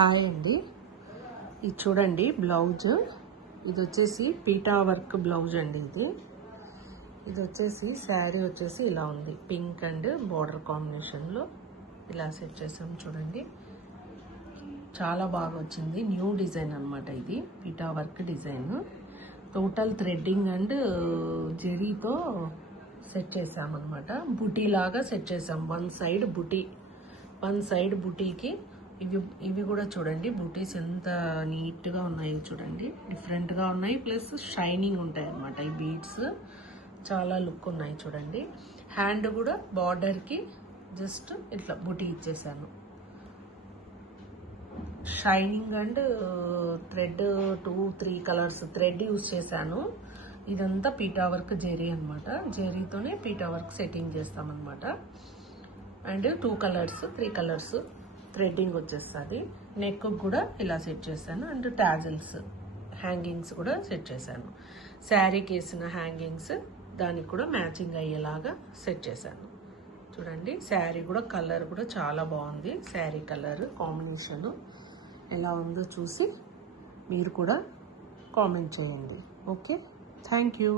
Hi అండి, ఇది చూడండి బ్లౌజ్. ఇది వచ్చేసి పీటా వర్క్ బ్లౌజ్ అండి. ఇది వచ్చేసి శారీ వచ్చేసి ఇలా ఉంది, పింక్ అండ్ బార్డర్ కాంబినేషన్లో ఇలా సెట్ చేసాం. చూడండి చాలా బాగా వచ్చింది, న్యూ డిజైన్ అనమాట. ఇది పీటా work design, total threading and జెరీతో సెట్ చేసామన్నమాట. బుటీ లాగా సెట్ చేసాం. వన్ సైడ్ బుటీకి ఇవి కూడా చూడండి, బూటీస్ ఎంత నీట్గా ఉన్నాయి చూడండి, డిఫరెంట్గా ఉన్నాయి, ప్లస్ షైనింగ్ ఉంటాయి అన్నమాట. ఈ బీడ్స్ చాలా లుక్ ఉన్నాయి చూడండి. హ్యాండ్ కూడా బార్డర్కి జస్ట్ ఇట్లా బుటీ ఇచ్చేసాను. Shining and thread 2-3 colours thread use చేశాను. ఇదంతా పీటా వర్క్ జెరీ అనమాట. జెరీతోనే పీటా వర్క్ సెట్టింగ్ చేస్తామన్నమాట. అండ్ 2 కలర్స్ 3 కలర్స్ థ్రెడ్డింగ్ వచ్చేస్తుంది. నెక్ కూడా ఇలా సెట్ చేశాను. అండ్ టాజిల్స్ హ్యాంగింగ్స్ కూడా సెట్ చేశాను. శారీకి వేసిన హ్యాంగింగ్స్ దానికి కూడా మ్యాచింగ్ అయ్యేలాగా సెట్ చేశాను. చూడండి శారీ కూడా కలర్ కూడా చాలా బాగుంది. శారీ కలర్ కాంబినేషన్ ఎలా ఉందో చూసి మీరు కూడా కామెంట్ చేయండి. Okay, thank you.